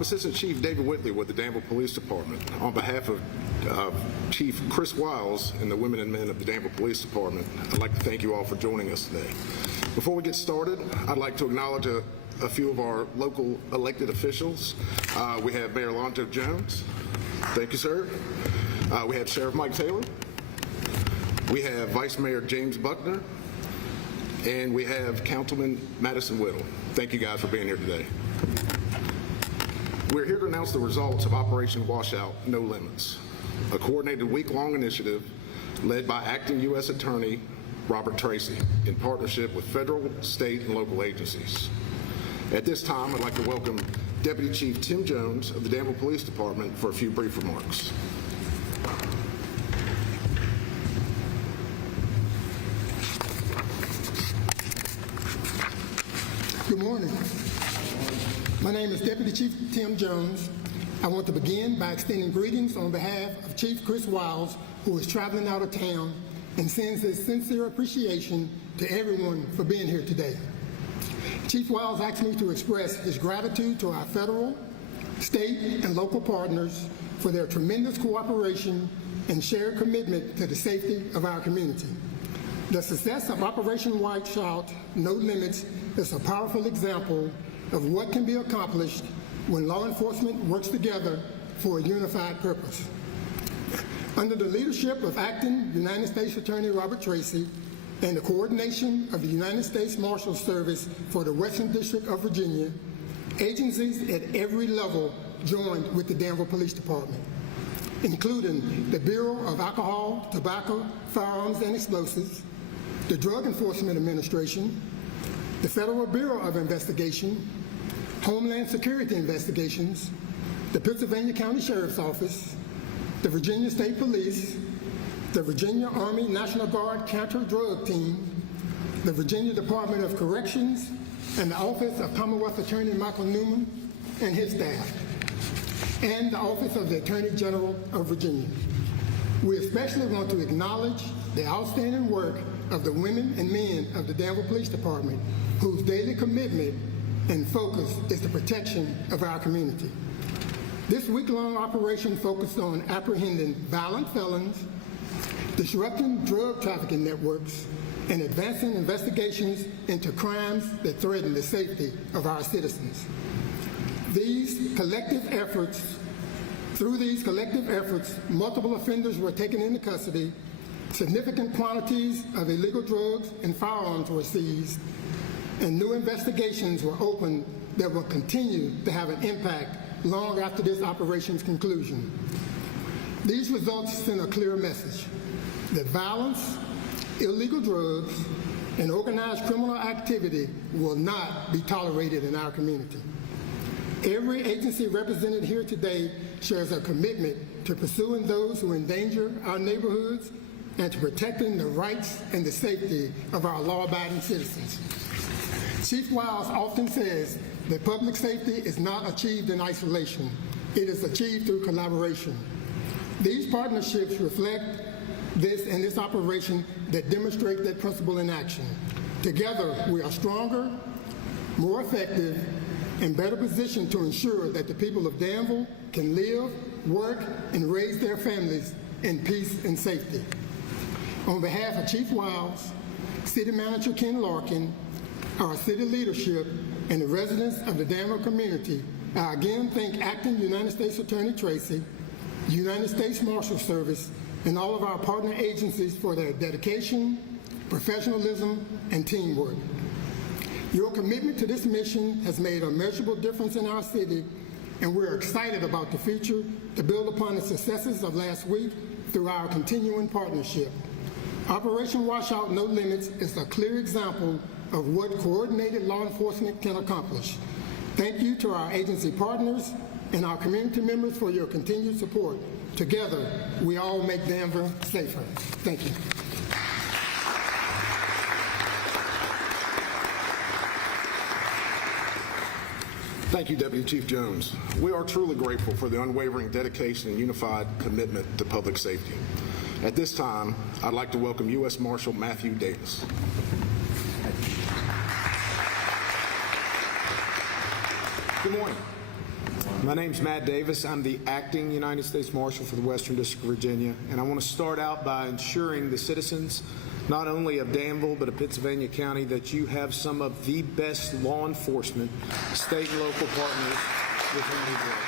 I'm Assistant Chief David Whitley with the Danville Police Department. On behalf of Chief Chris Wiles and the women and men of the Danville Police Department, I'd like to thank you all for joining us today. Before we get started, I'd like to acknowledge a few of our local elected officials. We have Mayor Lonzo Jones. Thank you, sir. We have Sheriff Mike Taylor. We have Vice Mayor James Buckner. And we have Councilman Madison Whittle. Thank you guys for being here today. We're here to announce the results of Operation Washout No Limits, a coordinated week-long initiative led by Acting U.S. Attorney Robert Tracy in partnership with federal, state, and local agencies. At this time, I'd like to welcome Deputy Chief Tim Jones of the Danville Police Department for a few brief remarks. Good morning. My name is Deputy Chief Tim Jones. I want to begin by extending greetings on behalf of Chief Chris Wiles, who is traveling out of town, and sends his sincere appreciation to everyone for being here today. Chief Wiles asked me to express his gratitude to our federal, state, and local partners for their tremendous cooperation and shared commitment to the safety of our community. The success of Operation Washout No Limits is a powerful example of what can be accomplished when law enforcement works together for a unified purpose. Under the leadership of Acting United States Attorney Robert Tracy and the coordination of the United States Marshals Service for the Western District of Virginia, agencies at every level joined with the Danville Police Department, including the Bureau of Alcohol, Tobacco, Firearms, and Explosives, the Drug Enforcement Administration, the Federal Bureau of Investigation, Homeland Security Investigations, the Pennsylvania County Sheriff's Office, the Virginia State Police, the Virginia Army National Guard Counter-Drug Team, the Virginia Department of Corrections, and the Office of Commonwealth Attorney Michael Newman and his staff, and the Office of the Attorney General of Virginia. We especially want to acknowledge the outstanding work of the women and men of the Danville Police Department, whose daily commitment and focus is the protection of our community. This week-long operation focused on apprehending violent felons, disrupting drug trafficking networks, and advancing investigations into crimes that threaten the safety of our citizens. Through these collective efforts, multiple offenders were taken into custody, significant quantities of illegal drugs and firearms were seized, and new investigations were opened that will continue to have an impact long after this operation's conclusion. These results send a clear message that violence, illegal drugs, and organized criminal activity will not be tolerated in our community. Every agency represented here today shares a commitment to pursuing those who endanger our neighborhoods and to protecting the rights and the safety of our law-abiding citizens. Chief Wiles often says that public safety is not achieved in isolation. It is achieved through collaboration. These partnerships reflect this in this operation that demonstrate that principle in action. Together, we are stronger, more effective, and better positioned to ensure that the people of Danville can live, work, and raise their families in peace and safety. On behalf of Chief Wiles, City Manager Ken Larkin, our city leadership, and the residents of the Danville community, I again thank Acting United States Attorney Tracy, United States Marshal Service, and all of our partner agencies for their dedication, professionalism, and teamwork. Your commitment to this mission has made a measurable difference in our city, and we're excited about the future to build upon the successes of last week through our continuing partnership. Operation Washout No Limits is a clear example of what coordinated law enforcement can accomplish. Thank you to our agency partners and our community members for your continued support. Together, we all make Danville safer. Thank you. Thank you, Deputy Chief Jones. We are truly grateful for the unwavering dedication and unified commitment to public safety. At this time, I'd like to welcome U.S. Marshal Matthew Davis. Good morning. My name's Matt Davis. I'm the acting United States Marshal for the Western District of Virginia, and I want to start out by ensuring the citizens, not only of Danville, but of Pittsylvania County, that you have some of the best law enforcement, state and local partners within the world.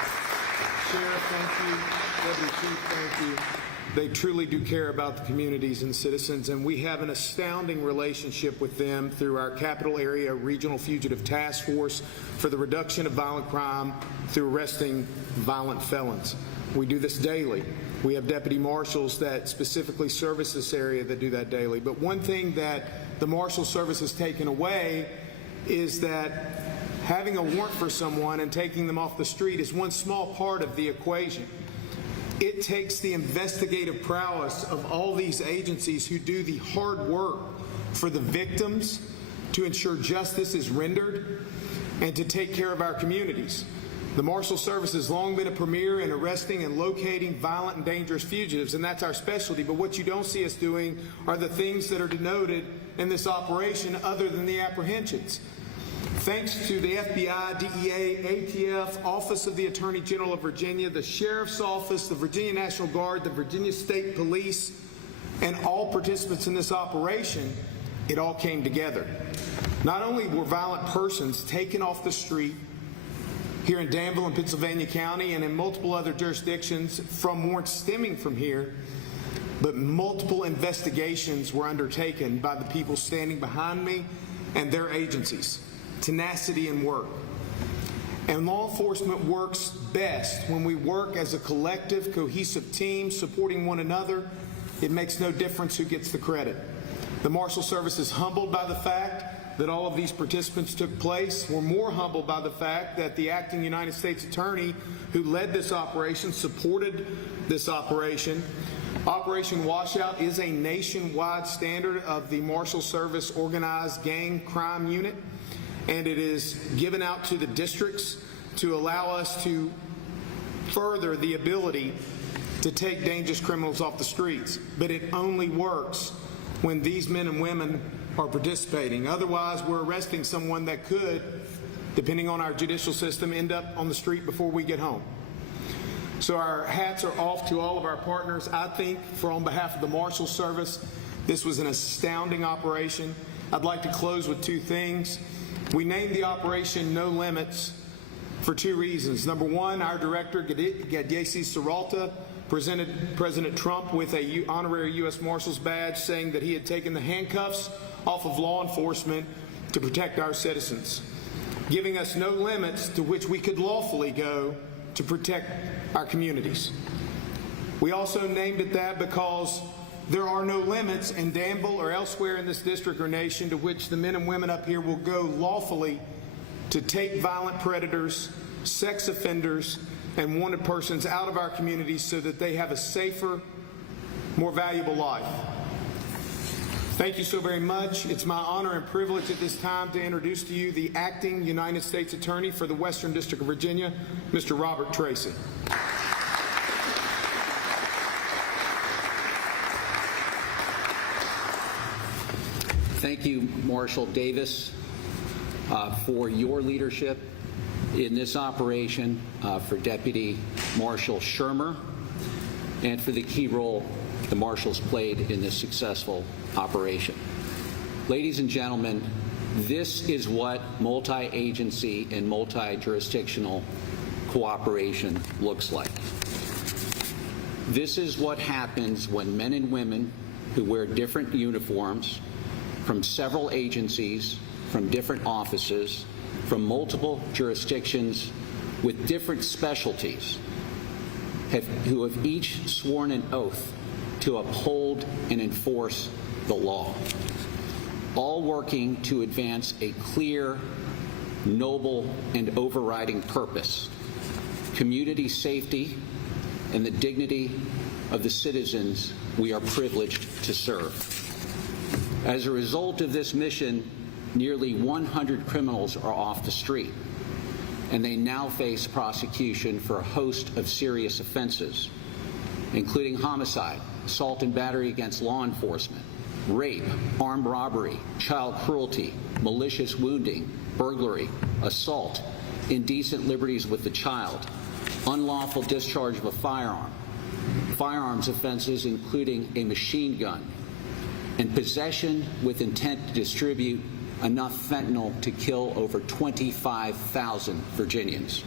Sheriff, thank you. Deputy Chief, thank you. They truly do care about the communities and citizens, and we have an astounding relationship with them through our Capital Area Regional Fugitive Task Force for the reduction of violent crime through arresting violent felons. We do this daily. We have deputy marshals that specifically service this area that do that daily. But one thing that the Marshal Service has taken away is that having a warrant for someone and taking them off the street is one small part of the equation. It takes the investigative prowess of all these agencies who do the hard work for the victims to ensure justice is rendered and to take care of our communities. The Marshal Service has long been a premier in arresting and locating violent and dangerous fugitives, and that's our specialty. But what you don't see us doing are the things that are denoted in this operation other than the apprehensions. Thanks to the FBI, DEA, ATF, Office of the Attorney General of Virginia, the Sheriff's Office, the Virginia National Guard, the Virginia State Police, and all participants in this operation, it all came together. Not only were violent persons taken off the street here in Danville and Pittsylvania County and in multiple other jurisdictions from warrants stemming from here, but multiple investigations were undertaken by the people standing behind me and their agencies. Tenacity and work. And law enforcement works best when we work as a collective, cohesive team, supporting one another. It makes no difference who gets the credit. The Marshal Service is humbled by the fact that all of these participants took place. We're more humbled by the fact that the acting United States Attorney who led this operation supported this operation. Operation Washout is a nationwide standard of the Marshal Service Organized Gang Crime Unit, and it is given out to the districts to allow us to further the ability to take dangerous criminals off the streets. But it only works when these men and women are participating. Otherwise, we're arresting someone that could, depending on our judicial system, end up on the street before we get home. So our hats are off to all of our partners. I think, on behalf of the Marshal Service, this was an astounding operation. I'd like to close with two things. We named the Operation No Limits for two reasons. Number one, our director, Gadesi Serralta, presented President Trump with a honorary U.S. Marshal's badge saying that he had taken the handcuffs off of law enforcement to protect our citizens, giving us no limits to which we could lawfully go to protect our communities. We also named it that because there are no limits in Danville or elsewhere in this district or nation to which the men and women up here will go lawfully to take violent predators, sex offenders, and wanted persons out of our communities so that they have a safer, more valuable life. Thank you so very much. It's my honor and privilege at this time to introduce to you the acting United States Attorney for the Western District of Virginia, Mr. Robert Tracy. Thank you, Marshal Davis, for your leadership in this operation, for Deputy Marshal Shermer, and for the key role the Marshals played in this successful operation. Ladies and gentlemen, this is what multi-agency and multi-jurisdictional cooperation looks like. This is what happens when men and women who wear different uniforms from several agencies, from different offices, from multiple jurisdictions with different specialties, who have each sworn an oath to uphold and enforce the law, all working to advance a clear, noble, and overriding purpose: community safety and the dignity of the citizens we are privileged to serve. As a result of this mission, nearly 100 criminals are off the street, and they now face prosecution for a host of serious offenses, including homicide, assault and battery against law enforcement, rape, armed robbery, child cruelty, malicious wounding, burglary, assault, indecent liberties with the child, unlawful discharge of a firearm, firearms offenses including a machine gun, and possession with intent to distribute enough fentanyl to kill over 25,000 Virginians.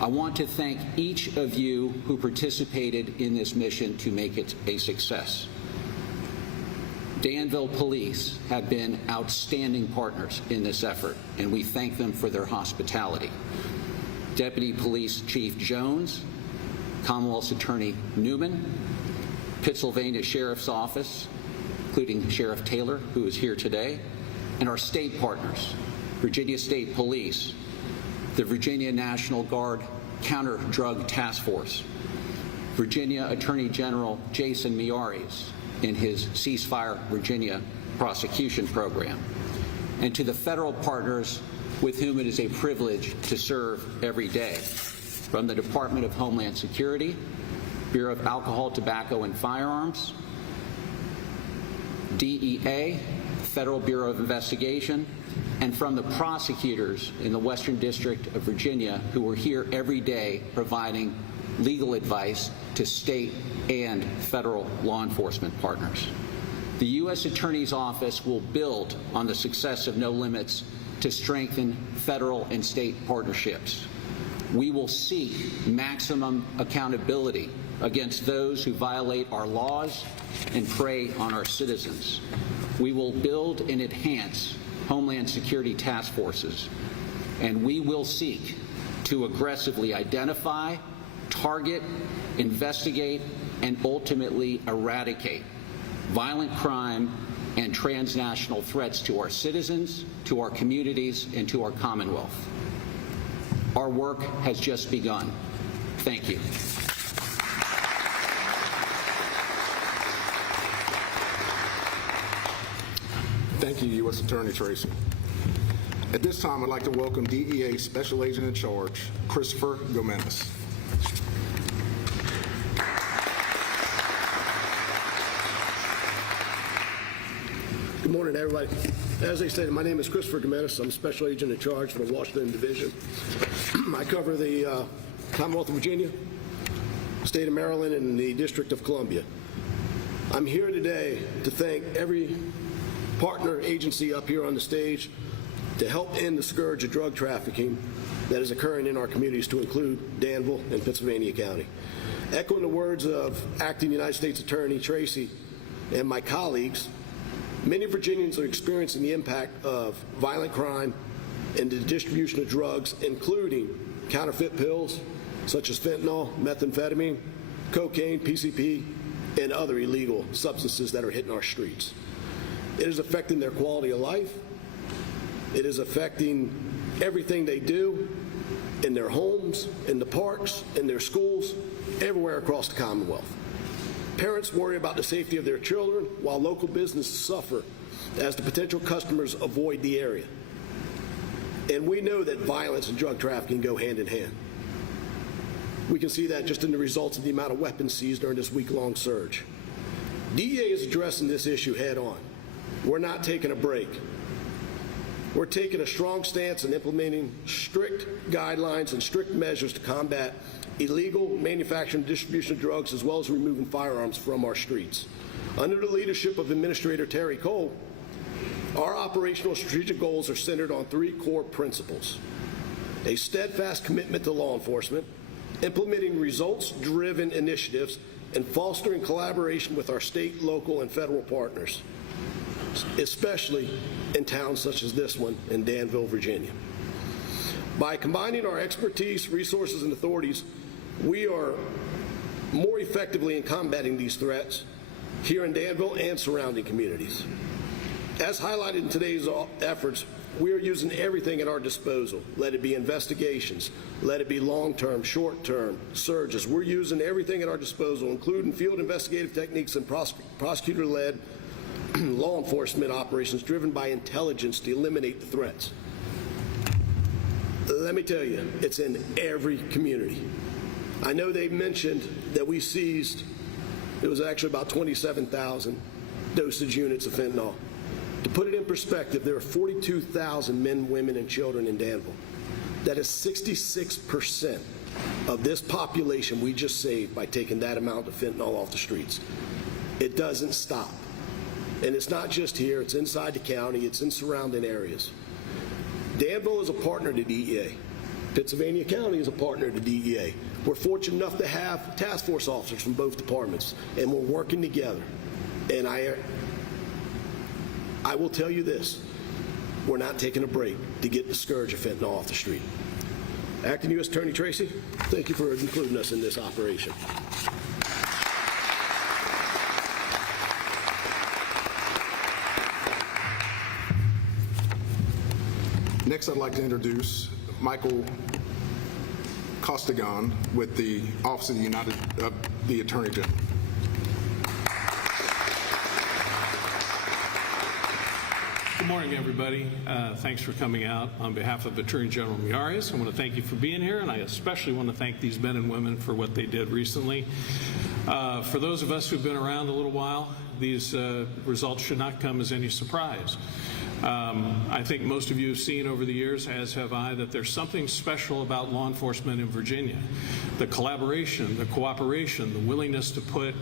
I want to thank each of you who participated in this mission to make it a success. Danville Police have been outstanding partners in this effort, and we thank them for their hospitality. Deputy Police Chief Jones, Commonwealth's Attorney Newman, Pittsylvania Sheriff's Office, including Sheriff Taylor, who is here today, and our state partners, Virginia State Police, the Virginia National Guard Counter-Drug Task Force, Virginia Attorney General Jason Miyares in his Ceasefire Virginia prosecution program, and to the federal partners with whom it is a privilege to serve every day, from the Department of Homeland Security, Bureau of Alcohol, Tobacco, and Firearms, DEA, Federal Bureau of Investigation, and from the prosecutors in the Western District of Virginia who are here every day providing legal advice to state and federal law enforcement partners. The U.S. Attorney's Office will build on the success of No Limits to strengthen federal and state partnerships. We will seek maximum accountability against those who violate our laws and prey on our citizens. We will build and enhance Homeland Security task forces, and we will seek to aggressively identify, target, investigate, and ultimately eradicate violent crime and transnational threats to our citizens, to our communities, and to our Commonwealth. Our work has just begun. Thank you. Thank you, U.S. Attorney Tracy. At this time, I'd like to welcome DEA Special Agent in Charge, Christopher Gomenis. Good morning, everybody. As they stated, my name is Christopher Gomenis. I'm Special Agent in Charge for the Washington Division. I cover the Commonwealth of Virginia, State of Maryland, and the District of Columbia. I'm here today to thank every partner agency up here on the stage to help end the scourge of drug trafficking that is occurring in our communities, to include Danville and Pittsylvania County. Echoing the words of Acting United States Attorney Tracy and my colleagues, many Virginians are experiencing the impact of violent crime and the distribution of drugs, including counterfeit pills such as fentanyl, methamphetamine, cocaine, PCP, and other illegal substances that are hitting our streets. It is affecting their quality of life. It is affecting everything they do in their homes, in the parks, in their schools, everywhere across the Commonwealth. Parents worry about the safety of their children, while local businesses suffer as the potential customers avoid the area. And we know that violence and drug trafficking go hand in hand. We can see that just in the results of the amount of weapons seized during this week-long surge. DEA is addressing this issue head on. We're not taking a break. We're taking a strong stance in implementing strict guidelines and strict measures to combat illegal manufacture and distribution of drugs, as well as removing firearms from our streets. Under the leadership of Administrator Terry Cole, our operational strategic goals are centered on three core principles: a steadfast commitment to law enforcement, implementing results-driven initiatives, and fostering collaboration with our state, local, and federal partners, especially in towns such as this one in Danville, Virginia. By combining our expertise, resources, and authorities, we are more effectively in combating these threats here in Danville and surrounding communities. As highlighted in today's efforts, we are using everything at our disposal. Let it be investigations, let it be long-term, short-term surges. We're using everything at our disposal, including field investigative techniques and prosecutor-led law enforcement operations driven by intelligence to eliminate the threats. Let me tell you, it's in every community. I know they mentioned that we seized, it was actually about 27,000 dosage units of fentanyl. To put it in perspective, there are 42,000 men, women, and children in Danville. That is 66% of this population we just saved by taking that amount of fentanyl off the streets. It doesn't stop. And it's not just here, it's inside the county, it's in surrounding areas. Danville is a partner to DEA. Pennsylvania County is a partner to DEA. We're fortunate enough to have task force officers from both departments, and we're working together. And I will tell you this, we're not taking a break to get the scourge of fentanyl off the street. Acting U.S. Attorney Tracy, thank you for including us in this operation. Next, I'd like to introduce Michael Costigan with the Office of the Attorney General. Good morning, everybody. Thanks for coming out. On behalf of Attorney General Miyares, I want to thank you for being here, and I especially want to thank these men and women for what they did recently. For those of us who've been around a little while, these results should not come as any surprise. I think most of you have seen over the years, as have I, that there's something special about law enforcement in Virginia. The collaboration, the cooperation, the willingness to put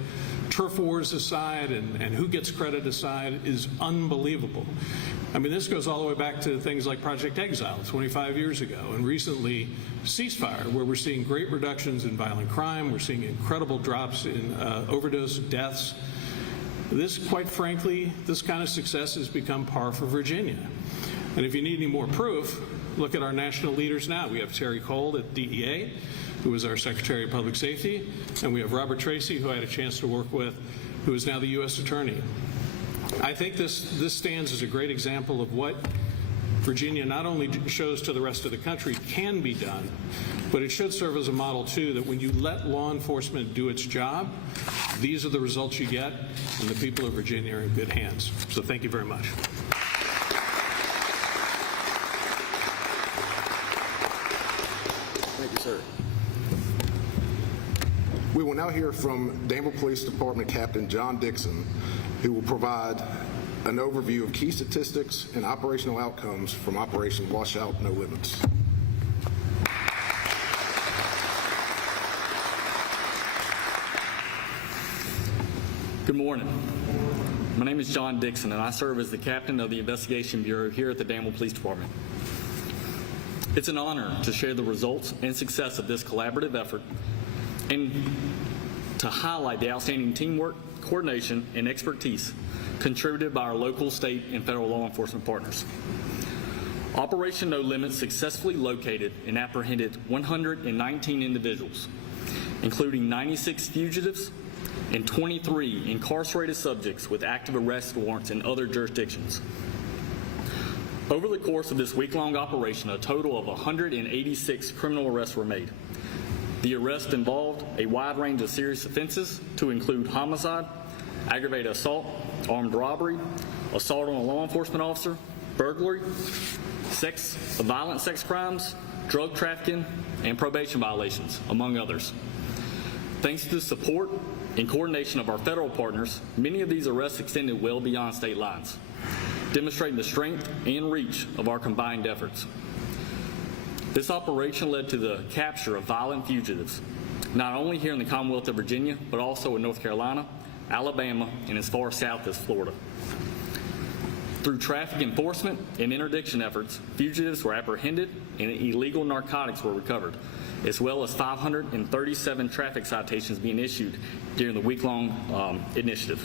turf wars aside and who gets credit aside is unbelievable. I mean, this goes all the way back to things like Project Exile 25 years ago, and recently Ceasefire, where we're seeing great reductions in violent crime, we're seeing incredible drops in overdose deaths. This, quite frankly, this kind of success has become par for Virginia. And if you need any more proof, look at our national leaders now. We have Terry Cole at DEA, who was our Secretary of Public Safety, and we have Robert Tracy, who I had a chance to work with, who is now the U.S. Attorney. I think this stands as a great example of what Virginia not only shows to the rest of the country can be done, but it should serve as a model, too, that when you let law enforcement do its job, these are the results you get, and the people of Virginia are in good hands. So thank you very much. Thank you, sir. We will now hear from Danville Police Department Captain John Dixon, who will provide an overview of key statistics and operational outcomes from Operation Washout No Limits. Good morning. My name is John Dixon, and I serve as the captain of the Investigation Bureau here at the Danville Police Department. It's an honor to share the results and success of this collaborative effort and to highlight the outstanding teamwork, coordination, and expertise contributed by our local, state, and federal law enforcement partners. Operation No Limits successfully located and apprehended 119 individuals, including 96 fugitives and 23 incarcerated subjects with active arrest warrants in other jurisdictions. Over the course of this week-long operation, a total of 186 criminal arrests were made. The arrests involved a wide range of serious offenses to include homicide, aggravated assault, armed robbery, assault on a law enforcement officer, burglary, violent sex crimes, drug trafficking, and probation violations, among others. Thanks to the support and coordination of our federal partners, many of these arrests extended well beyond state lines, demonstrating the strength and reach of our combined efforts. This operation led to the capture of violent fugitives, not only here in the Commonwealth of Virginia, but also in North Carolina, Alabama, and as far south as Florida. Through traffic enforcement and interdiction efforts, fugitives were apprehended and illegal narcotics were recovered, as well as 537 traffic citations being issued during the week-long initiative.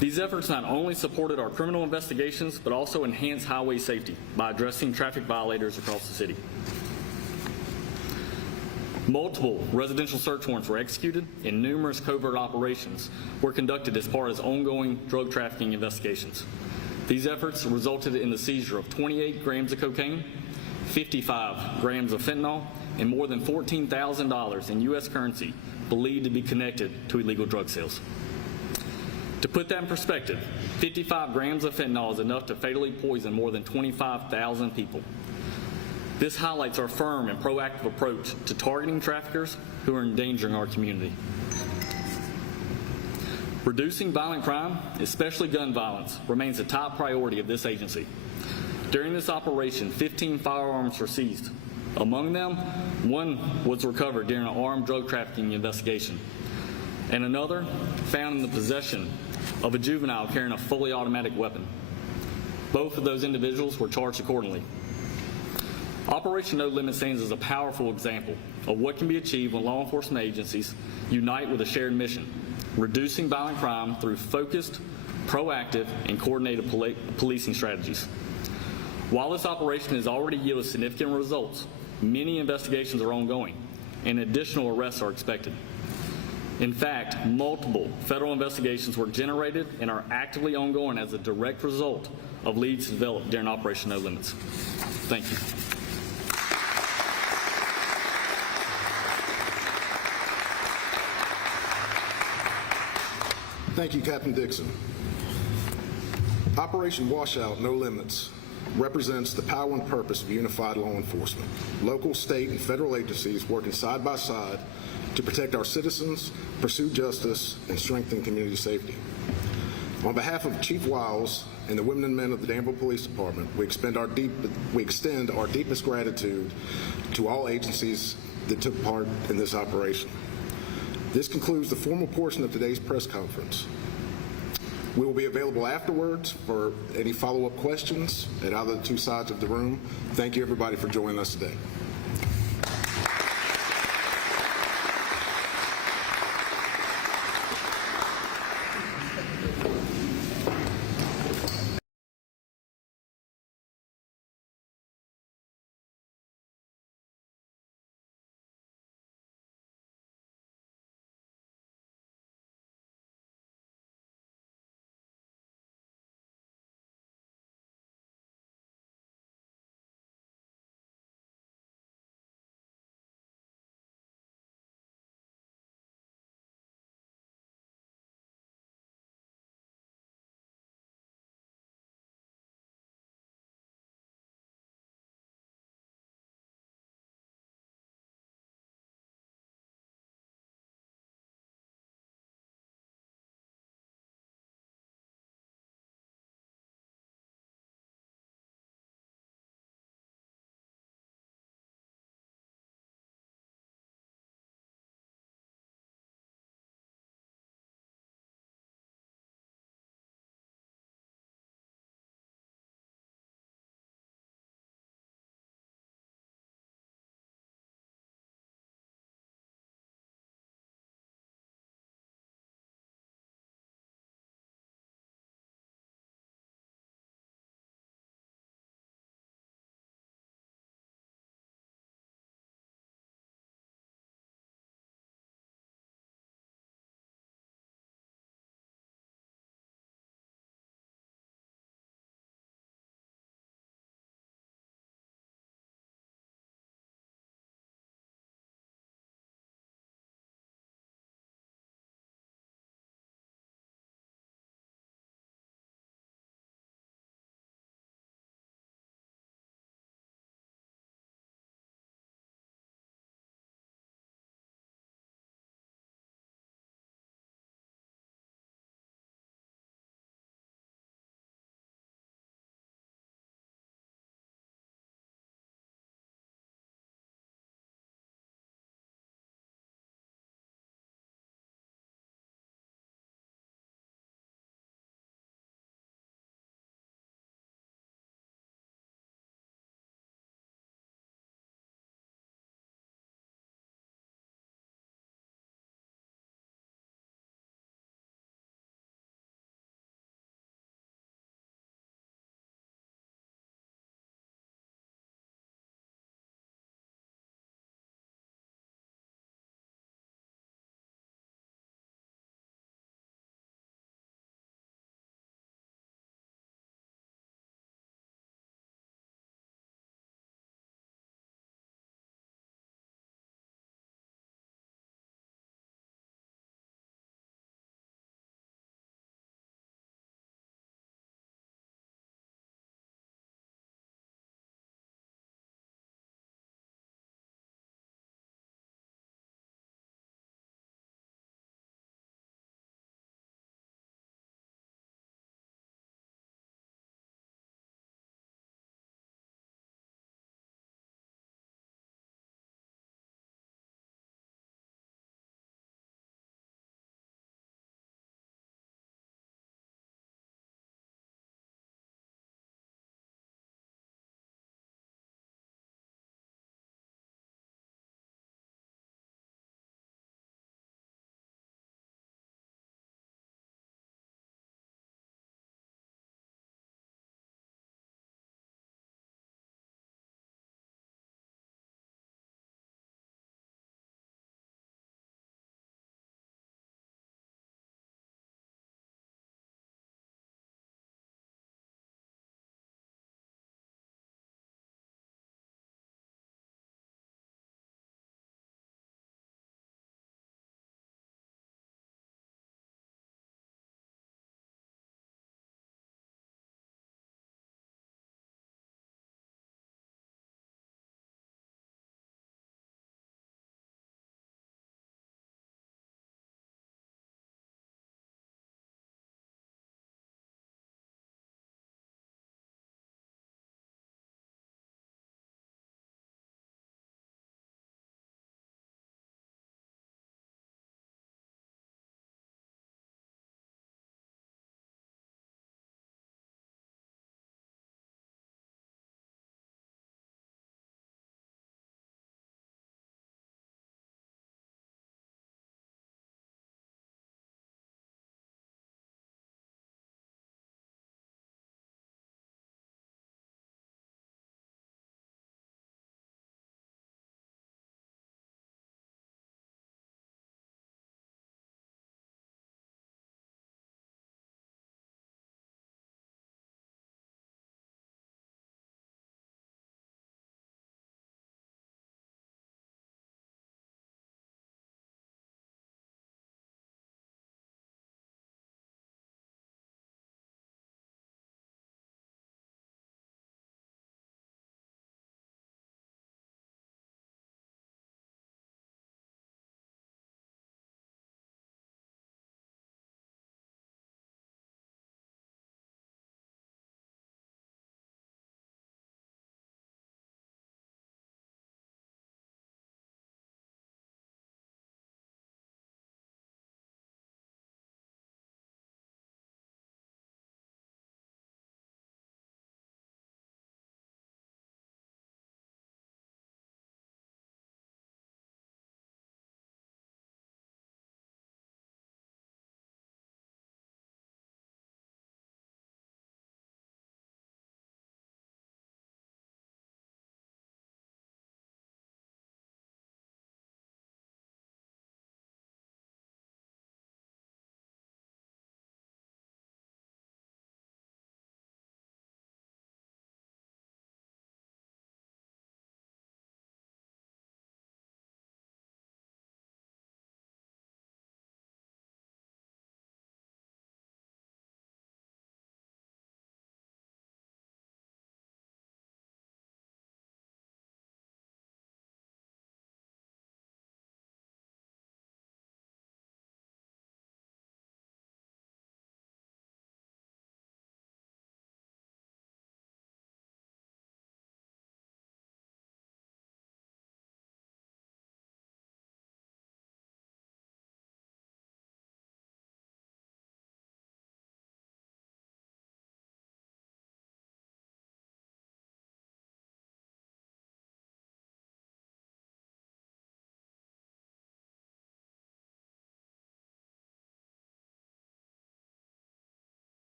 These efforts not only supported our criminal investigations, but also enhanced highway safety by addressing traffic violators across the city. Multiple residential search warrants were executed, and numerous covert operations were conducted as part of ongoing drug trafficking investigations. These efforts resulted in the seizure of 28 grams of cocaine, 55 grams of fentanyl, and more than $14,000 in U.S. currency believed to be connected to illegal drug sales. To put that in perspective, 55 grams of fentanyl is enough to fatally poison more than 25,000 people. This highlights our firm and proactive approach to targeting traffickers who are endangering our community. Reducing violent crime, especially gun violence, remains a top priority of this agency. During this operation, 15 firearms were seized, Among them, one was recovered during an armed drug trafficking investigation, and another found in the possession of a juvenile carrying a fully automatic weapon. Both of those individuals were charged accordingly. Operation No Limits stands as a powerful example of what can be achieved when law enforcement agencies unite with a shared mission, reducing violent crime through focused, proactive, and coordinated policing strategies. While this operation has already yielded significant results, many investigations are ongoing, and additional arrests are expected. In fact, multiple federal investigations were generated and are actively ongoing as a direct result of leads developed during Operation No Limits. Thank you. Thank you, Captain Dixon. Operation Washout No Limits represents the power and purpose of unified law enforcement. Local, state, and federal agencies working side by side to protect our citizens, pursue justice, and strengthen community safety. On behalf of Chief Wiles and the women and men of the Danville Police Department, we extend our deepest gratitude to all agencies that took part in this operation. This concludes the formal portion of today's press conference. We will be available afterwards for any follow-up questions at either of the two sides of the room. Thank you, everybody, for joining us today.